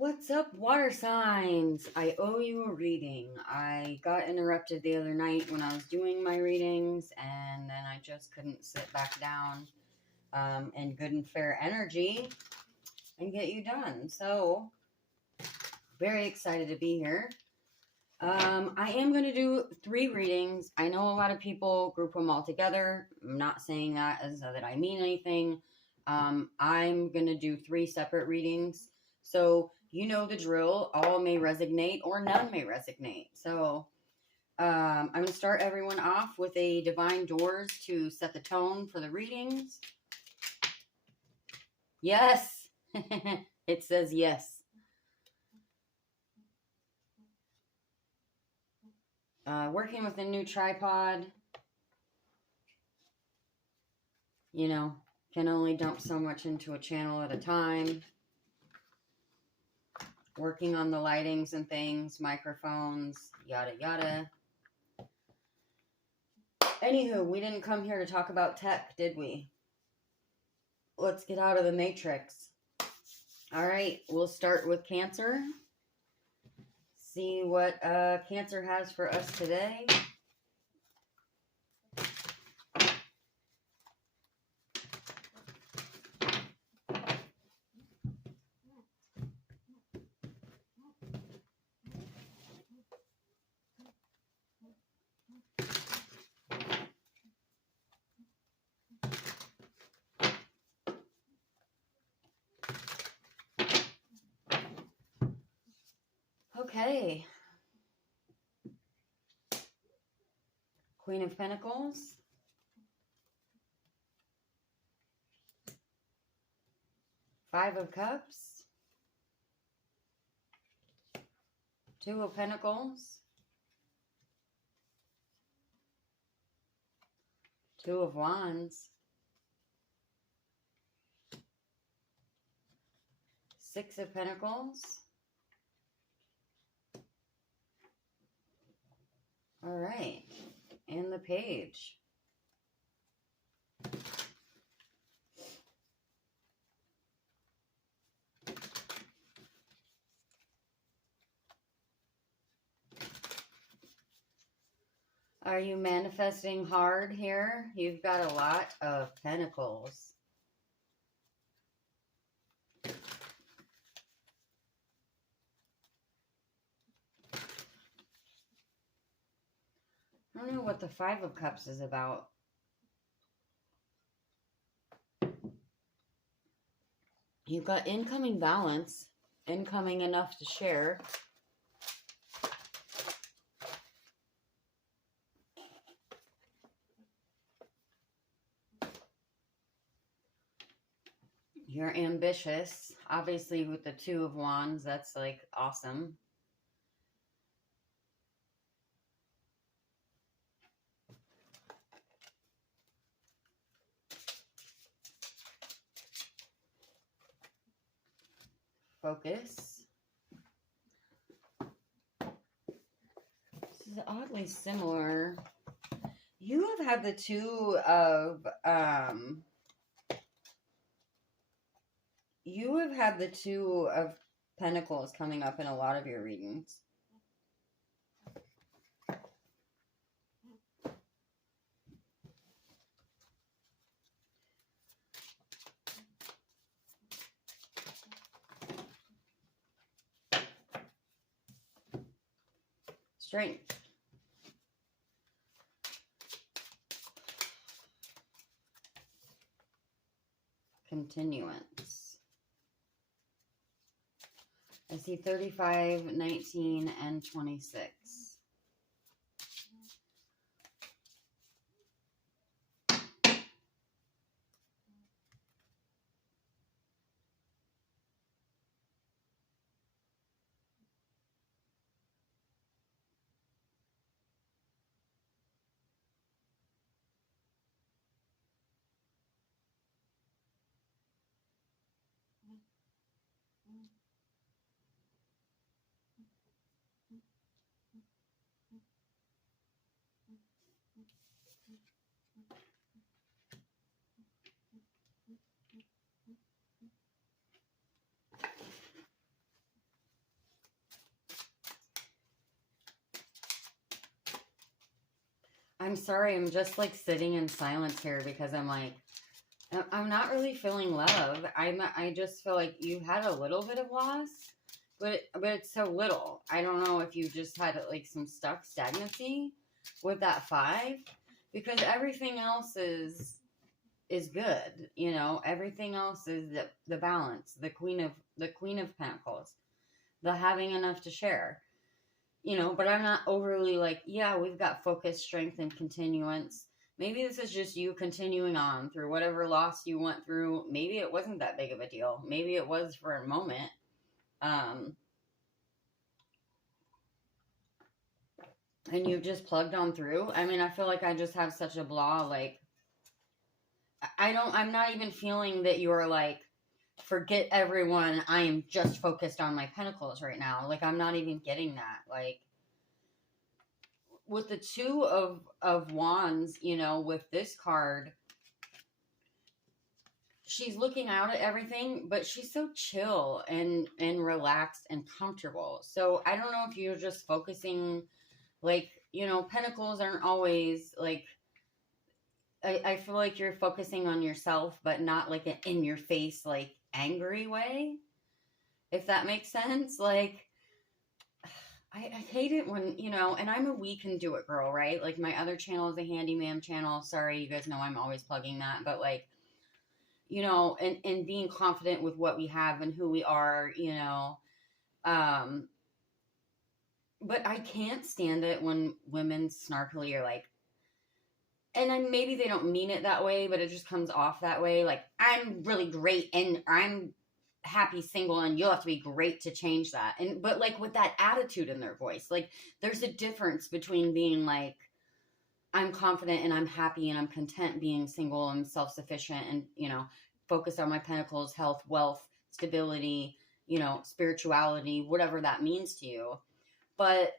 What's up, water signs? I owe you a reading. I got interrupted the other night when I was doing my readings, and then I just couldn't sit back down in good and fair energy and get you done. So, very excited to be here. I am going to do 3 readings. I know a lot of people group them all together. I'm not saying that as that I mean anything. I'm going to do 3 separate readings. So, you know the drill. All may resonate or none may resonate. So, I'm going to start everyone off with a divine doors to set the tone for the readings. Yes. It says yes. Working with a new tripod, you know, can only dump so much into a channel at a time. Working on the lightings and things, microphones, yada yada. Anywho, we didn't come here to talk about tech, did we? Let's get out of the matrix. All right, we'll start with Cancer. See what Cancer has for us today. Okay. Queen of Pentacles. Five of Cups. Two of Pentacles. Two of Wands. Six of Pentacles. All right. And the Page. Are you manifesting hard here? You've got a lot of pentacles. I don't know what the Five of Cups is about. You've got incoming balance, incoming enough to share. You're ambitious. Obviously, with the Two of Wands, that's like awesome. Focus. This is oddly similar. You have had the Two of Pentacles coming up in a lot of your readings. Strength. Continuance. I see 35, 19, and 26. I'm sorry, I'm just like sitting in silence here because I'm like, I'm not really feeling love. I just feel like you had a little bit of loss, but it's so little. I don't know if you just had like some stuck stagnancy with that 5, because everything else is good. You know, everything else is the balance, the Queen of Pentacles, the having enough to share. You know, but I'm not overly like, yeah, we've got focus, strength, and continuance. Maybe this is just you continuing on through whatever loss you went through. Maybe it wasn't that big of a deal. Maybe it was for a moment. Um, and you just plugged on through. I mean, I feel like I just have such a blah, like, I'm not even feeling that you're like, forget everyone. I am just focused on my pentacles right now. Like, I'm not even getting that. Like, with the 2 of wands, you know, with this card, she's looking out at everything, but she's so chill and relaxed and comfortable. So I don't know if you're just focusing, like, you know, pentacles aren't always like, I feel like you're focusing on yourself, but not like an in your face, like angry way, if that makes sense. Like, I hate it when, you know, and I'm a we can do it girl, right? Like, my other channel is a handyman channel. Sorry, you guys know I'm always plugging that, but like, you know, and being confident with what we have and who we are, you know. Um, but I can't stand it when women snarkily are like, and maybe they don't mean it that way, but it just comes off that way. Like, I'm really great and I'm happy single and you'll have to be great to change that. And, but like with that attitude in their voice, like there's a difference between being like, I'm confident and I'm happy and I'm content being single and self-sufficient and, you know, focused on my pentacles, health, wealth, stability, you know, spirituality, whatever that means to you. But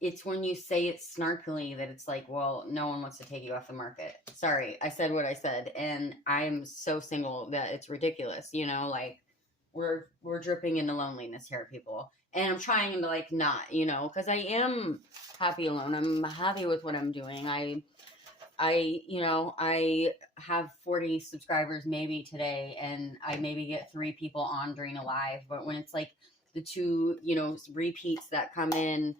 it's when you say it snarkily that it's like, well, no one wants to take you off the market. Sorry, I said what I said. And I'm so single that it's ridiculous, you know, like we're dripping into loneliness here, people. And I'm trying to like not, you know, because I am happy alone. I'm happy with what I'm doing. You know, I have 40 subscribers maybe today, and I maybe get 3 people on during a live. But when it's like the 2, you know, repeats that come in,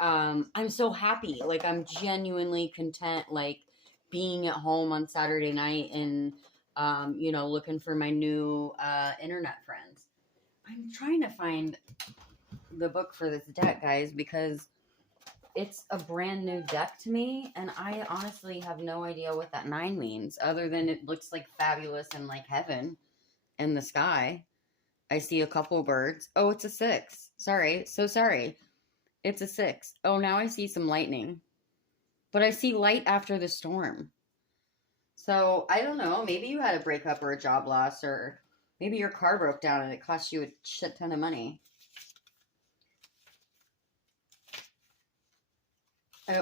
I'm so happy. Like, I'm genuinely content, like being at home on Saturday night and, you know, looking for my new internet friends. I'm trying to find the book for this deck, guys, because it's a brand new deck to me, and I honestly have no idea what that 9 means, other than it looks like fabulous and like heaven in the sky. I see a couple birds. Oh, it's a 6. Sorry. So sorry. It's a 6. Oh, now I see some lightning. But I see light after the storm. So, I don't know. Maybe you had a breakup or a job loss, or maybe your car broke down and it cost you a shit ton of money.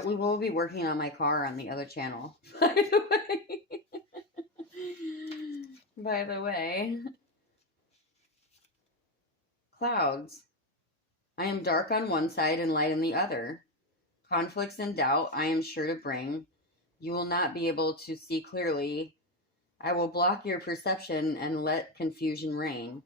We will be working on my car on the other channel, by the way. By the way. Clouds. I am dark on one side and light on the other. Conflicts and doubt I am sure to bring. You will not be able to see clearly. I will block your perception and let confusion reign.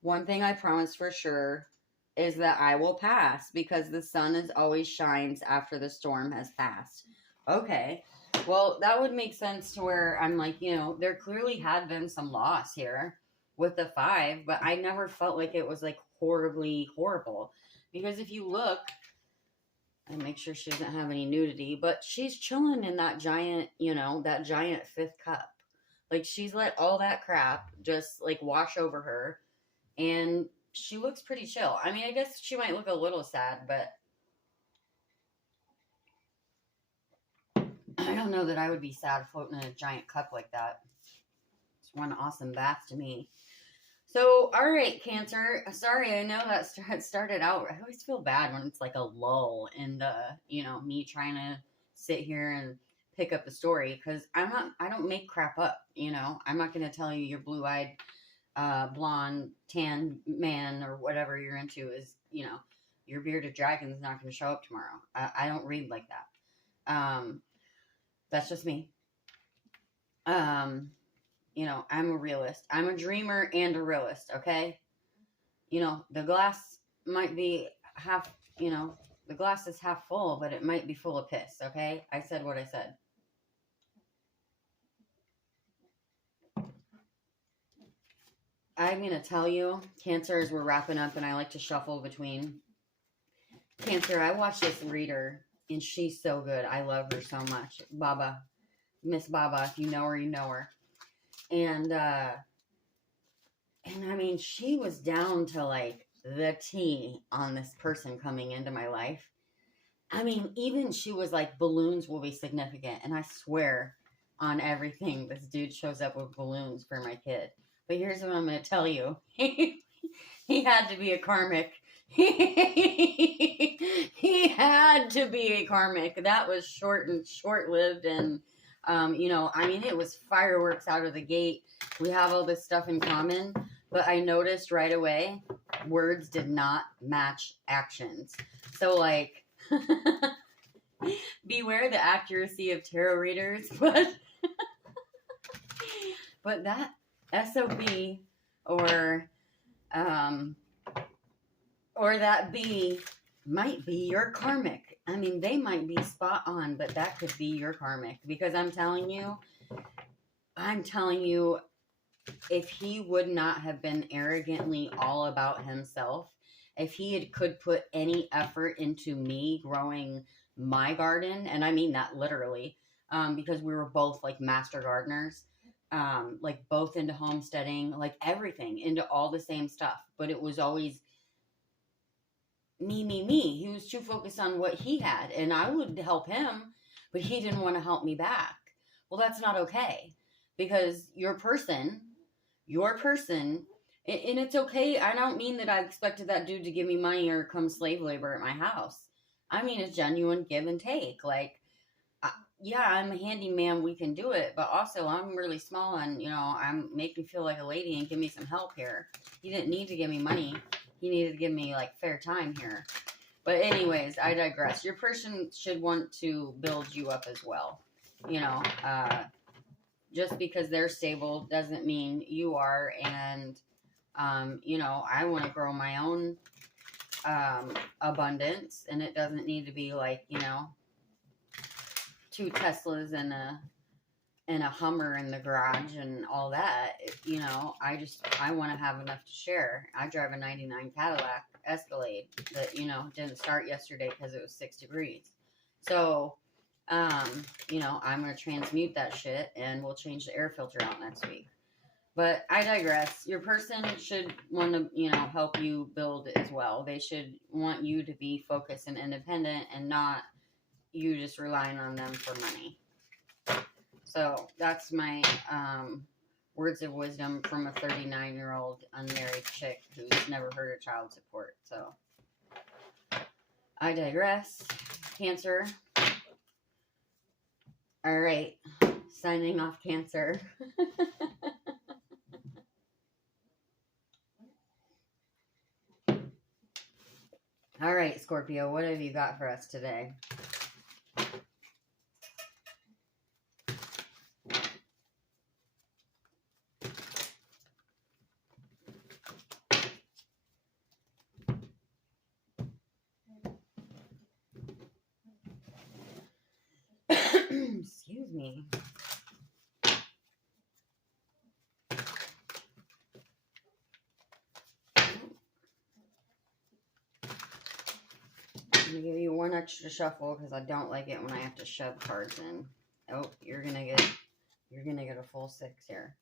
One thing I promise for sure is that I will pass, because the sun is always shines after the storm has passed. Okay. Well, that would make sense to where I'm like, you know, there clearly had been some loss here with the 5, but I never felt like it was like horribly horrible. Because if you look, and make sure she doesn't have any nudity, but she's chilling in that giant, you know, that giant 5th cup. Like, she's let all that crap just like wash over her, and she looks pretty chill. I mean, I guess she might look a little sad, but I don't know that I would be sad floating in a giant cup like that. It's one awesome bath to me. So, all right, Cancer. Sorry, I know that started out. I always feel bad when it's like a lull in the, you know, me trying to sit here and pick up the story, because I don't make crap up, you know. I'm not going to tell you your blue-eyed, blonde, tan man or whatever you're into is, you know, your bearded dragon's not going to show up tomorrow. I don't read like that. That's just me. You know, I'm a realist. I'm a dreamer and a realist, okay? You know, the glass might be half, you know, the glass is half full, but it might be full of piss, okay? I said what I said. I'm going to tell you, Cancer, as we're wrapping up, and I like to shuffle between. Cancer, I watched this reader, and she's so good. I love her so much. Baba. Miss Baba, if you know her, you know her. And I mean, she was down to like the T on this person coming into my life. I mean, even she was like, balloons will be significant. And I swear on everything, this dude shows up with balloons for my kid. But here's what I'm going to tell you. He had to be a karmic. He had to be a karmic. That was short-lived. And, you know, I mean, it was fireworks out of the gate. We have all this stuff in common. But I noticed right away, words did not match actions. So, like, beware the accuracy of tarot readers, but that SOB or that B might be your karmic. I mean, they might be spot on, but that could be your karmic, because I'm telling you, if he would not have been arrogantly all about himself, if he could put any effort into me growing my garden, and I mean that literally, because we were both like master gardeners, like both into homesteading, like everything, into all the same stuff. But it was always me. He was too focused on what he had, and I would help him, but he didn't want to help me back. Well, that's not okay, because your person, and it's okay. I don't mean that I expected that dude to give me money or come slave labor at my house. I mean, it's genuine give and take. Like, yeah, I'm a handyman. We can do it. But also, I'm really small, and, you know, make me feel like a lady and give me some help here. He didn't need to give me money. He needed to give me, like, fair time here. But anyways, I digress. Your person should want to build you up as well. You know, just because they're stable doesn't mean you are. And, you know, I want to grow my own abundance, and it doesn't need to be like, you know, 2 Teslas and a Hummer in the garage and all that. You know, I want to have enough to share. I drive a 99 Cadillac Escalade that, you know, didn't start yesterday because it was 6 degrees. So, you know, I'm going to transmute that shit, and we'll change the air filter out next week. But I digress. Your person should want to, you know, help you build as well. They should want you to be focused and independent, and not you just relying on them for money. So that's my words of wisdom from a 39-year-old unmarried chick who's never heard of child support. So I digress. Cancer. All right. Signing off, Cancer. All right, Scorpio, what have you got for us today? Excuse me. I'm going to give you one extra shuffle because I don't like it when I have to shove cards in. Oh, you're gonna get a full 6 here.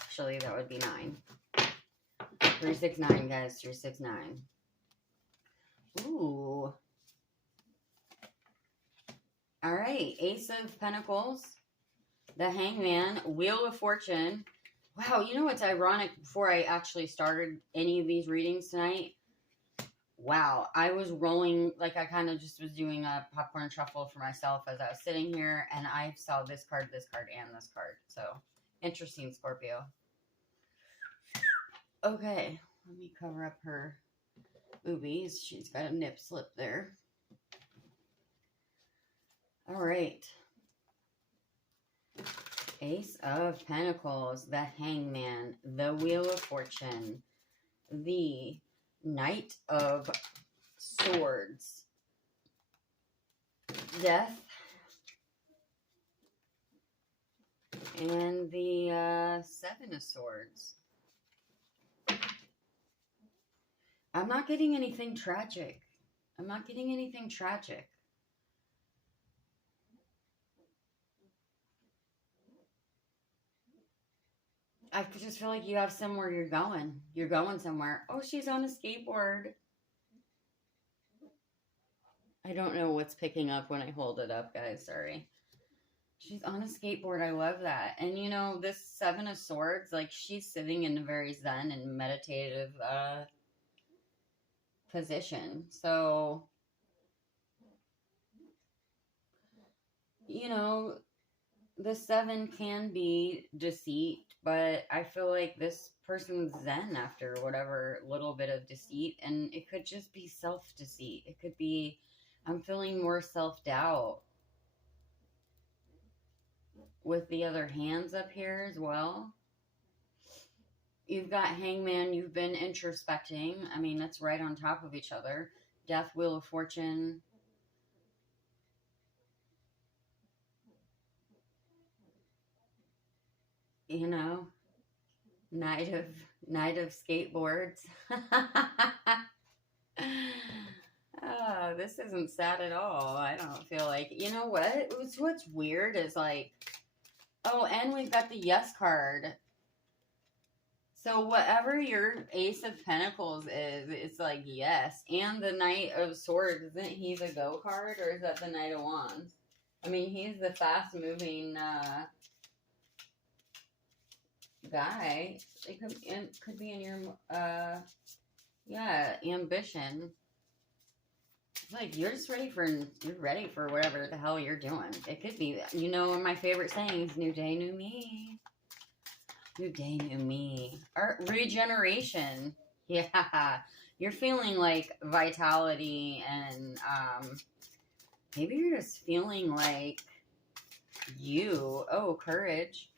Actually, that would be 9. 3, 6, 9, guys. 3, 6, 9. Ooh. All right. Ace of Pentacles, the Hangman, Wheel of Fortune. Wow, you know what's ironic? Before I actually started any of these readings tonight, wow, I was rolling, like I kind of just was doing a popcorn shuffle for myself as I was sitting here, and I saw this card, and this card. So, interesting, Scorpio. Okay, let me cover up her boobies. She's got a nip slip there. All right. Ace of Pentacles, the Hangman, the Wheel of Fortune, the Knight of Swords, Death, and the Seven of Swords. I'm not getting anything tragic. I'm not getting anything tragic. I just feel like you have somewhere you're going. You're going somewhere. Oh, she's on a skateboard. I don't know what's picking up when I hold it up, guys. Sorry. She's on a skateboard. I love that. And you know, this Seven of Swords, like she's sitting in a very zen and meditative position. So, you know, the seven can be deceit, but I feel like this person's zen after whatever little bit of deceit, and it could just be self-deceit. It could be, I'm feeling more self-doubt with the other hands up here as well. You've got Hangman, you've been introspecting. I mean, that's right on top of each other. Death, Wheel of Fortune. You know, Knight of Skateboards. Oh, this isn't sad at all. I don't feel like, you know what? What's weird is like, oh, and we've got the Yes card. So whatever your Ace of Pentacles is, it's like yes. And the Knight of Swords, isn't he the go card, or is that the Knight of Wands? I mean, he's the fast moving guy. It could be in your yeah, ambition. It's like you're ready for whatever the hell you're doing. It could be, you know, one of my favorite sayings, new day, new me. New day, new me. Or regeneration. Yeah. You're feeling like vitality and maybe you're just feeling like courage.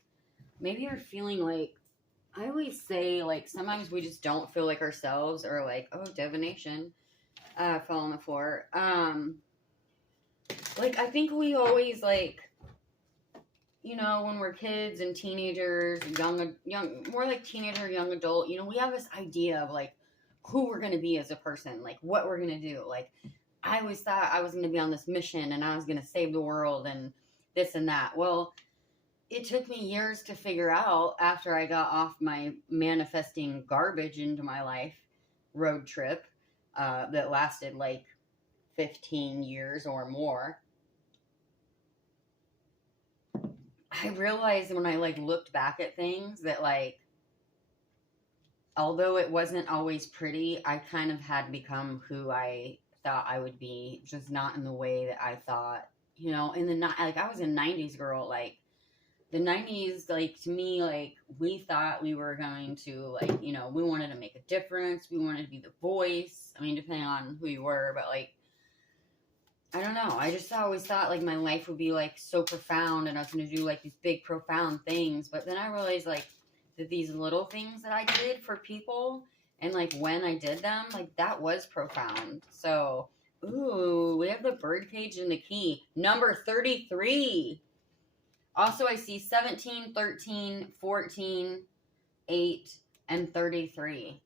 Maybe you're feeling like, I always say, like, sometimes we just don't feel like ourselves, or like, oh, divination, fell on the floor. Like, I think we always, like, you know, when we're kids and teenagers, young, more like teenager, young adult, you know, we have this idea of like who we're going to be as a person, like what we're going to do. Like, I always thought I was going to be on this mission and I was going to save the world and this and that. Well, it took me years to figure out after I got off my manifesting garbage into my life road trip that lasted like 15 years or more. I realized when I like looked back at things that like, although it wasn't always pretty, I kind of had become who I thought I would be, just not in the way that I thought, you know, like I was a 90s girl, like the 90s, like to me, like we thought we were going to like, you know, we wanted to make a difference. We wanted to be the voice. I mean, depending on who you were, but like, I don't know. I just always thought like my life would be like so profound and I was going to do like these big profound things. But then I realized like that these little things that I did for people and like when I did them, like that was profound. So, ooh, we have the birdcage and the key. Number 33. Also, I see 17, 13, 14, 8, and 33.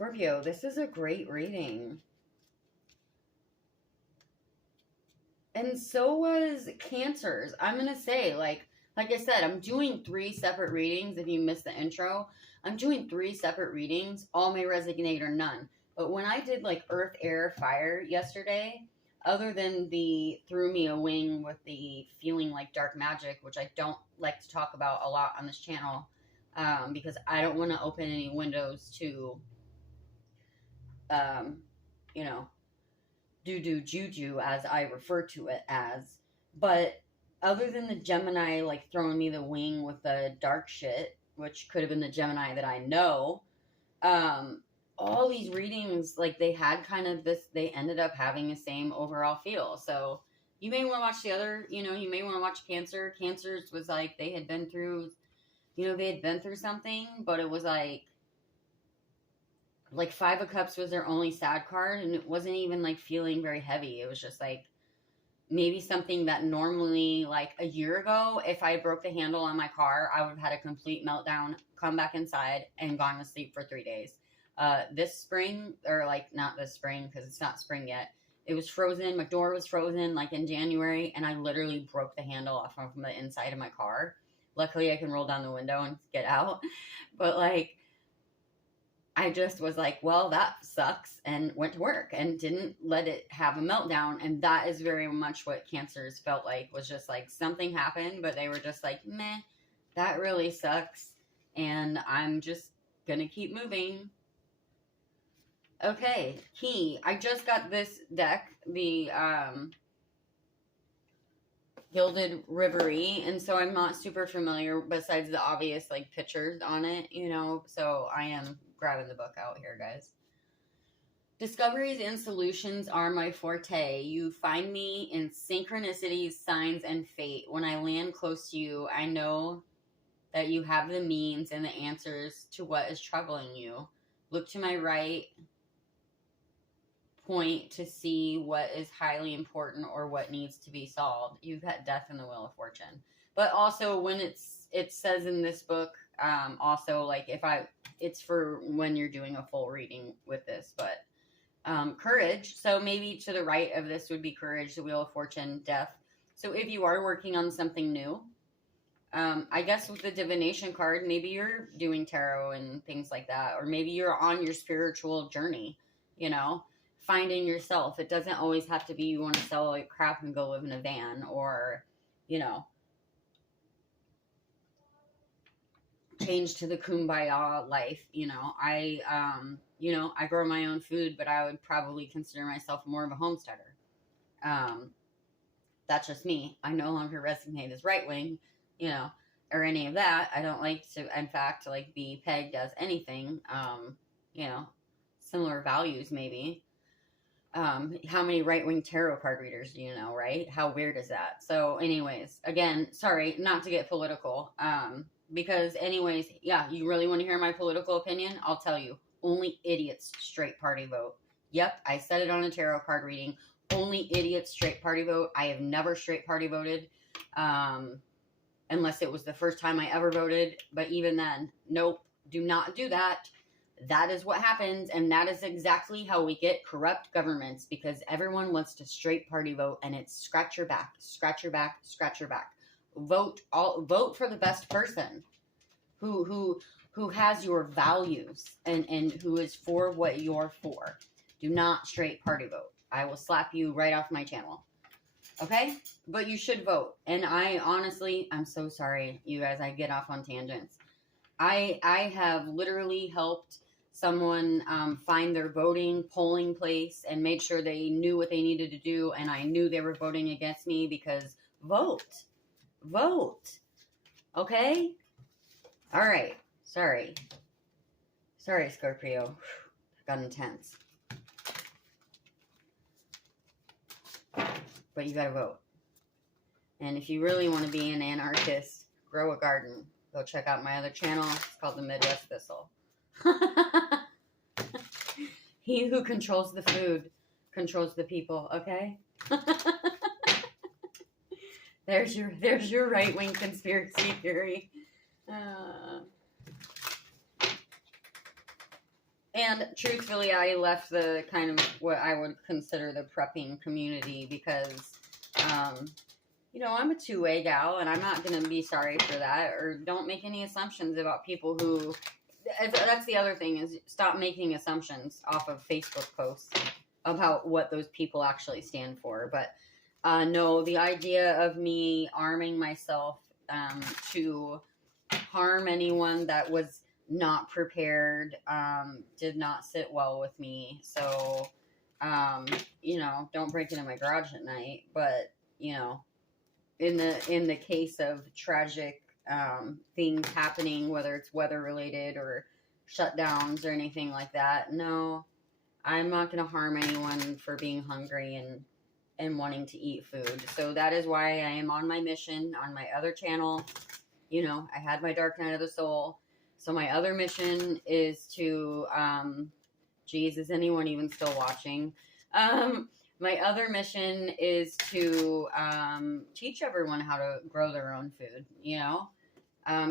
Scorpio, this is a great reading. And so was Cancer's. I'm going to say, like I said, I'm doing 3 separate readings. If you missed the intro, I'm doing 3 separate readings. All may resonate or none. But when I did like Earth, Air, Fire yesterday, other than the threw me a wing with the feeling like dark magic, which I don't like to talk about a lot on this channel, because I don't want to open any windows to you know, doo-doo juju, as I refer to it as. But other than the Gemini, like, throwing me the wing with the dark shit, which could have been the Gemini that I know, all these readings, like they had kind of this, they ended up having the same overall feel. So you may want to watch the other, you know, you may want to watch Cancer. Cancer's was like they had been through, you know, they had been through something, but it was like Five of Cups was their only sad card, and it wasn't even like feeling very heavy. It was just like maybe something that normally, like a year ago, if I broke the handle on my car, I would have had a complete meltdown, come back inside, and gone to sleep for 3 days. This spring, or like not this spring because it's not spring yet, it was frozen. My door was frozen like in January, and I literally broke the handle off from the inside of my car. Luckily, I can roll down the window and get out. But like, I just was like, well, that sucks, and went to work and didn't let it have a meltdown. And that is very much what Cancers felt like, was just like something happened, but they were just like, meh, that really sucks. And I'm just going to keep moving. Okay, Key. I just got this deck, the Gilded Reverie, and so I'm not super familiar besides the obvious like pictures on it, you know, so I am grabbing the book out here, guys. Discoveries and solutions are my forte. You find me in synchronicities, signs, and fate. When I land close to you, I know that you have the means and the answers to what is troubling you. Look to my right, point to see what is highly important or what needs to be solved. You've got Death in the Wheel of Fortune. But also when it says in this book, also like it's for when you're doing a full reading with this, but courage. So maybe to the right of this would be courage, the Wheel of Fortune, death. So if you are working on something new, I guess with the divination card, maybe you're doing tarot and things like that, or maybe you're on your spiritual journey, you know, finding yourself. It doesn't always have to be you want to sell all your crap and go live in a van, or, you know, change to the kumbaya life. You know, I grow my own food, but I would probably consider myself more of a homesteader. That's just me. I no longer resonate as right wing, you know, or any of that. I don't like to, in fact, like be pegged as anything. You know, similar values maybe. How many right-wing tarot card readers do you know, right? How weird is that? So anyways, again, sorry, not to get political, because anyways, yeah, you really want to hear my political opinion? I'll tell you, only idiots straight party vote. Yep, I said it on a tarot card reading. Only idiots straight party vote. I have never straight party voted, unless it was the first time I ever voted, but even then, nope, do not do that. That is what happens, and that is exactly how we get corrupt governments, because everyone wants to straight party vote, and it's scratch your back, scratch your back, scratch your back. Vote for the best person who has your values and who is for what you're for. Do not straight party vote. I will slap you right off my channel. Okay? But you should vote. And I'm so sorry, you guys, I get off on tangents. I have literally helped someone find their polling place and made sure they knew what they needed to do, and I knew they were voting against me, because vote. Okay? All right. Sorry, Scorpio. Got intense. But you gotta vote. And if you really want to be an anarchist, grow a garden. Go check out my other channel. It's called the Midwest Thistle. He who controls the food controls the people, okay? There's your right-wing conspiracy theory. And truthfully, I left the kind of what I would consider the prepping community because, you know, I'm a two-way gal, and I'm not going to be sorry for that, or don't make any assumptions about people who... That's the other thing, is stop making assumptions off of Facebook posts about what those people actually stand for. But no, the idea of me arming myself to harm anyone that was not prepared did not sit well with me. So, you know, don't break into my garage at night. But, you know, in the case of tragic things happening, whether it's weather related or shutdowns or anything like that. No, I'm not going to harm anyone for being hungry and wanting to eat food. So that is why I am on my mission on my other channel. You know, I had my Dark Night of the Soul. So my other mission is to, geez, is anyone even still watching? My other mission is to teach everyone how to grow their own food, you know?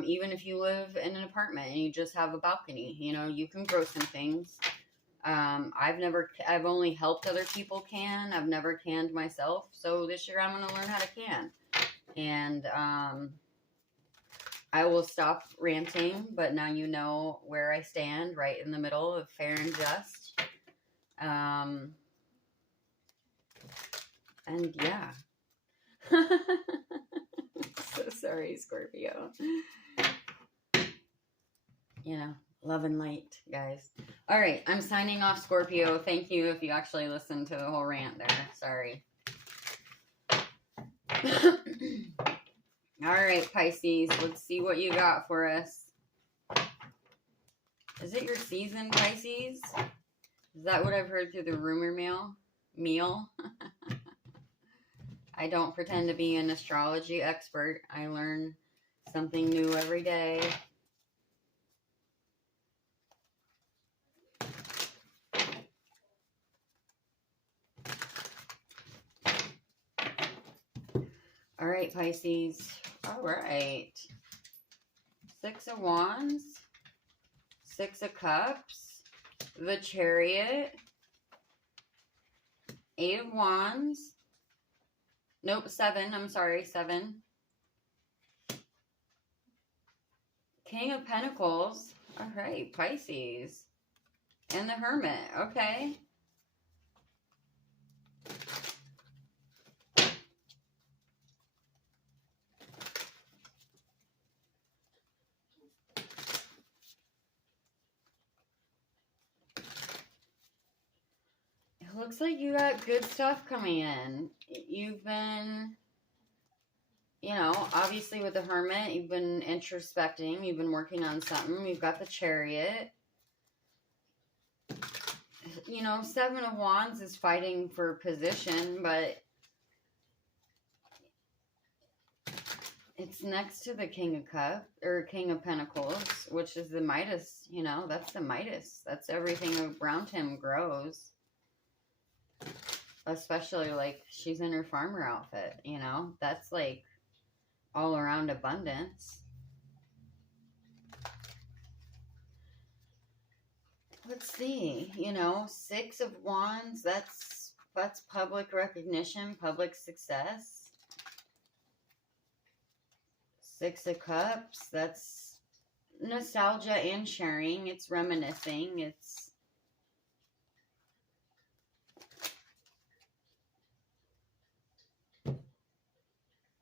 Even if you live in an apartment and you just have a balcony, you know, you can grow some things. I've only helped other people can. I've never canned myself. So this year I'm going to learn how to can. And I will stop ranting, but now you know where I stand, right in the middle of fair and just. And yeah. So sorry, Scorpio. You know, love and light, guys. All right, I'm signing off, Scorpio. Thank you if you actually listened to the whole rant there. Sorry. All right, Pisces, let's see what you got for us. Is it your season, Pisces? Is that what I've heard through the rumor meal? I don't pretend to be an astrology expert. I learn something new every day. All right, Pisces. All right. 6 of Wands, 6 of Cups, the Chariot, 8 of Wands. Nope, 7. I'm sorry, 7. King of Pentacles. All right, Pisces. And the Hermit. Okay. It looks like you got good stuff coming in. You've been, you know, obviously with the Hermit, you've been introspecting. You've been working on something. You've got the Chariot. You know, 7 of Wands is fighting for position, but it's next to the King of Cups, or King of Pentacles, which is the Midas, you know, that's the Midas. That's everything around him grows. Especially, like, she's in her farmer outfit, you know? That's, like, all around abundance. Let's see, you know, 6 of Wands, that's public recognition, public success. 6 of Cups, that's nostalgia and sharing. It's reminiscing. It's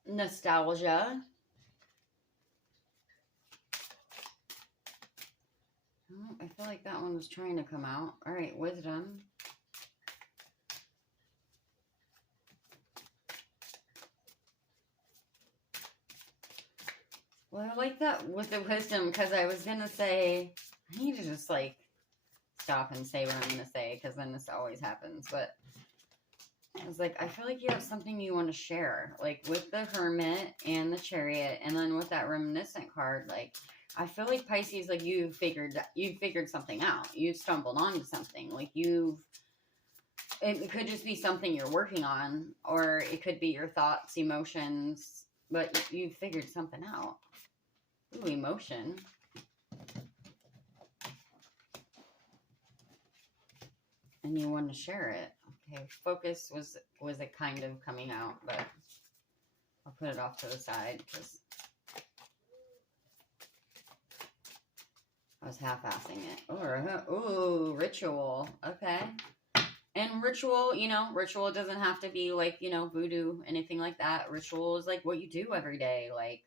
nostalgia. Oh, I feel like that one was trying to come out. All right, Wisdom. Well, I like that with the Wisdom, because I was going to say, I need to just, like, stop and say what I'm going to say, because then this always happens. But I was like, I feel like you have something you want to share, like with the Hermit and the Chariot, and then with that Reminiscent card. Like, I feel like Pisces, like, you figured something out. You stumbled onto something. Like, it could just be something you're working on, or it could be your thoughts, emotions, but you figured something out. Ooh, emotion. And you want to share it. Okay, focus was it kind of coming out, but I'll put it off to the side because I was half-assing it. Oh, ritual. Okay. And ritual, you know, ritual doesn't have to be like, you know, voodoo, anything like that. Ritual is like what you do every day. Like,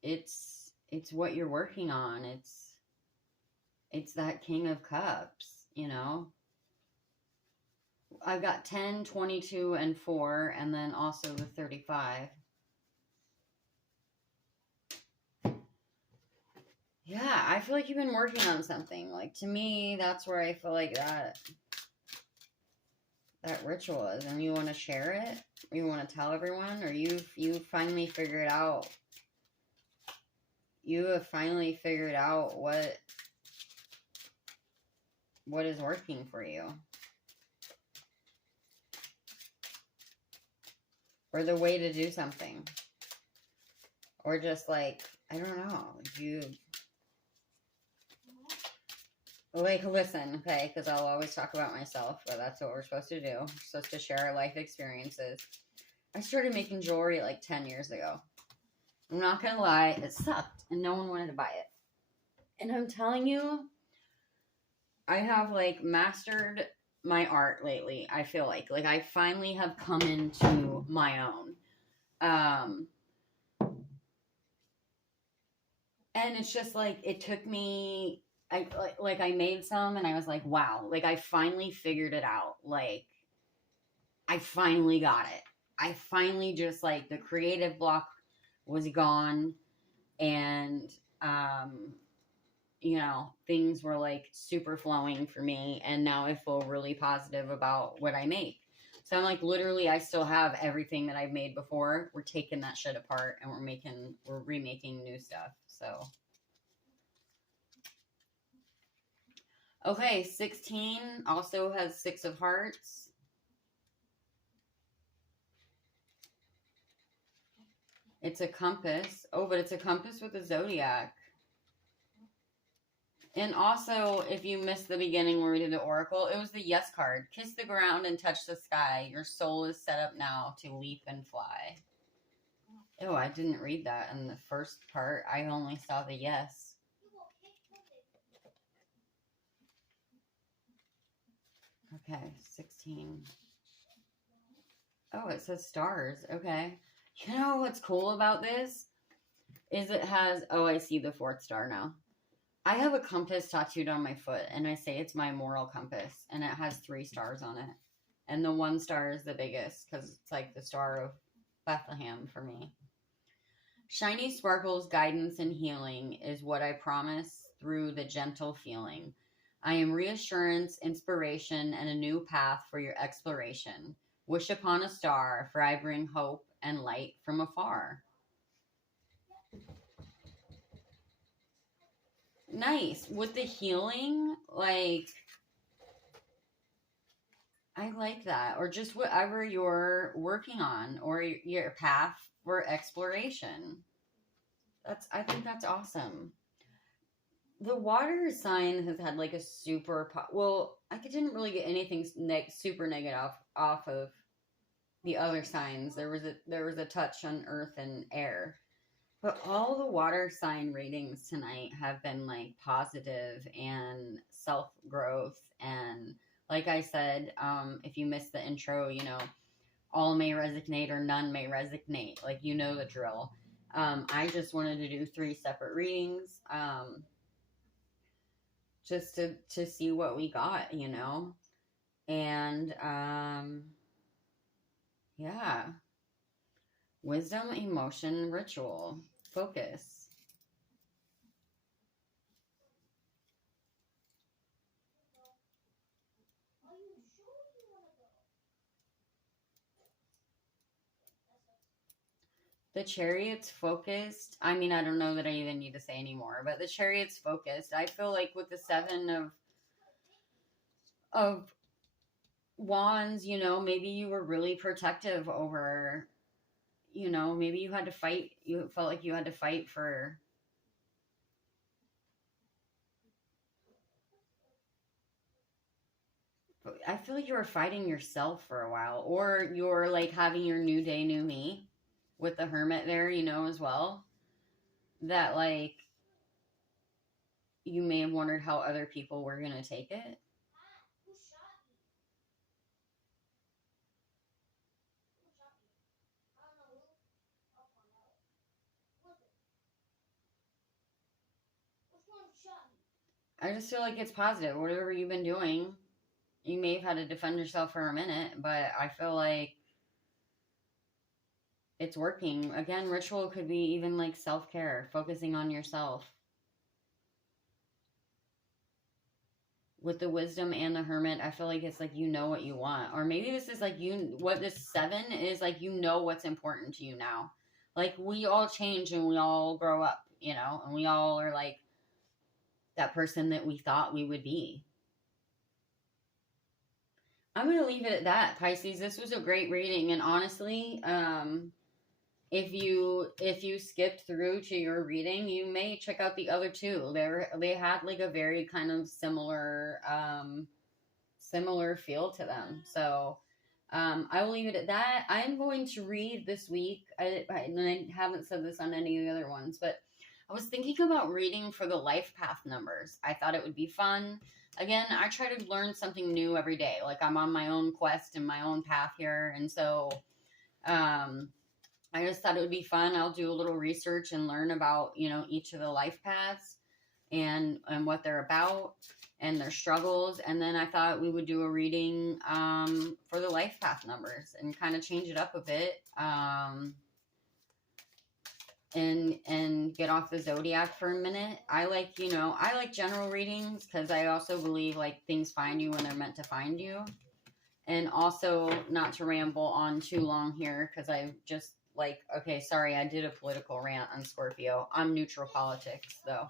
it's what you're working on. It's that King of Cups, you know. I've got 10, 22, and 4, and then also the 35. Yeah, I feel like you've been working on something. Like, to me, that's where I feel like that ritual is, and you want to share it, or you want to tell everyone, or you finally figured out, you have finally figured out what is working for you, or the way to do something, or just like, I don't know, you like, listen, okay, because I'll always talk about myself, but that's what we're supposed to do. We're supposed to share our life experiences. I started making jewelry like 10 years ago. I'm not gonna lie, it sucked, and no one wanted to buy it. And I'm telling you, I have like mastered my art lately. I feel like I finally have come into my own. Um, and it's just like it took me. I made some, and I was like, wow, like I finally figured it out. Like I finally got it. I finally just like the creative block was gone, and um things were like super flowing for me, and now I feel really positive about what I make. So I'm like, literally, I still have everything that I've made before. We're taking that shit apart, and we're remaking new stuff. So okay, 16 also has 6 of Hearts. It's a compass. Oh, but it's a compass with a zodiac. And also, if you missed the beginning where we did the oracle, it was the yes card. Kiss the ground and touch the sky. Your soul is set up now to leap and fly. Oh, I didn't read that in the first part. I only saw the yes. Okay, 16. Oh, it says stars. Okay. You know what's cool about this? Is it has, oh, I see the 4th star now. I have a compass tattooed on my foot, and I say it's my moral compass, and it has 3 stars on it. And the 1 star is the biggest because it's like the star of Bethlehem for me. Shiny sparkles, guidance, and healing is what I promise through the gentle feeling. I am reassurance, inspiration, and a new path for your exploration. Wish upon a star, for I bring hope and light from afar. Nice. With the healing, like, I like that. Or just whatever you're working on, or your path for exploration. I think that's awesome. The water sign has had like a super well, I didn't really get anything super negative off of the other signs. There was a touch on earth and air, but all the water sign readings tonight have been like positive and self growth. And like I said, if you missed the intro, all may resonate or none may resonate. Like, the drill. I just wanted to do 3 separate readings. Just to see what we got, and yeah, wisdom, emotion, ritual, focus. The Chariot's focused. I mean, I don't know that I even need to say anymore, but the Chariot's focused. I feel like with the 7 of wands, maybe you were really protective over, maybe you had to fight. You felt like you had to fight for. I feel like you were fighting yourself for a while, or you're like having your new day, new me with the Hermit there, as well. That like you may have wondered how other people were going to take it. I just feel like it's positive. Whatever you've been doing, you may have had to defend yourself for a minute, but I feel like it's working. Again, ritual could be even like self care, focusing on yourself. with the Wisdom and the Hermit, I feel like it's like you know what you want. Or maybe this is like what this 7 is like, you know what's important to you now. Like, we all change and we all grow up, you know, and we all are like that person that we thought we would be. I'm going to leave it at that, Pisces. This was a great reading. And honestly, if you skipped through to your reading, you may check out the other two. They had like a very kind of similar feel to them. So I will leave it at that. I'm going to read this week. I haven't said this on any of the other ones, but I was thinking about reading for the life path numbers. I thought it would be fun. Again, I try to learn something new every day. Like, I'm on my own quest and my own path here, and so I just thought it would be fun. I'll do a little research and learn about, you know, each of the life paths and what they're about and their struggles. And then I thought we would do a reading for the life path numbers and kind of change it up a bit and get off the zodiac for a minute. I like general readings because I also believe like things find you when they're meant to find you. And also, not to ramble on too long here, because I just like, okay, sorry, I did a political rant on Scorpio. I'm neutral politics, though.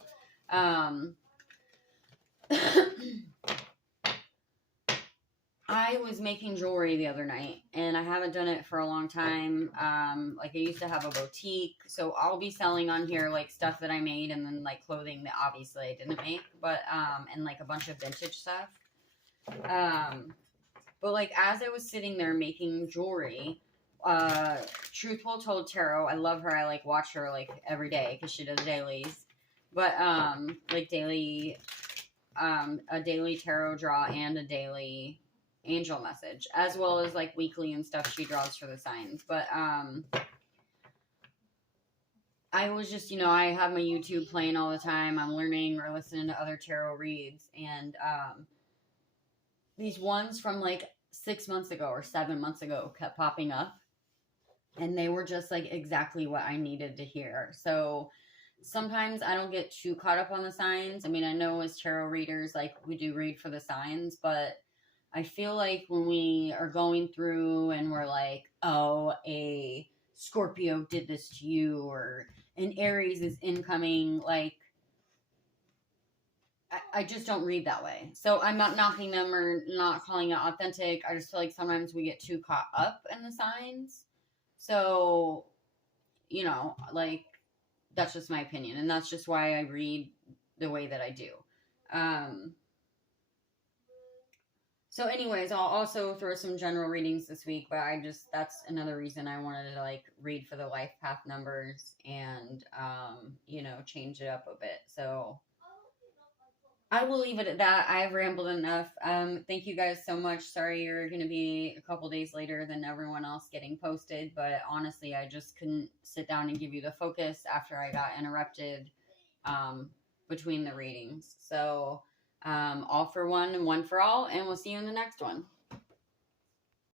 I was making jewelry the other night, and I haven't done it for a long time. Like, I used to have a boutique, so I'll be selling on here, like, stuff that I made, and then, like, clothing that obviously I didn't make, but, and, like, a bunch of vintage stuff. But, like, as I was sitting there making jewelry, Truthful Told Tarot, I love her. I, like, watch her, like, every day because she does dailies. But, like, daily, a daily tarot draw and a daily angel message, as well as, like, weekly and stuff she draws for the signs. But, I was just, you know, I have my YouTube playing all the time. I'm learning or listening to other tarot reads. And, these ones from, like, 6 months ago or 7 months ago kept popping up, and they were just like exactly what I needed to hear. So sometimes I don't get too caught up on the signs. I mean, I know as tarot readers, like, we do read for the signs, but I feel like when we are going through and we're like, oh, a Scorpio did this to you, or an Aries is incoming, like, I just don't read that way. So I'm not knocking them or not calling it authentic. I just feel like sometimes we get too caught up in the signs. So, you know, like, that's just my opinion. And that's just why I read the way that I do. So anyways, I'll also throw some general readings this week, but that's another reason I wanted to, like, read for the life path numbers and, you know, change it up a bit. So I will leave it at that. I've rambled enough. Thank you guys so much. Sorry you're going to be a couple days later than everyone else getting posted, but honestly, I just couldn't sit down and give you the focus after I got interrupted between the readings. So all for one and one for all, and we'll see you in the next one.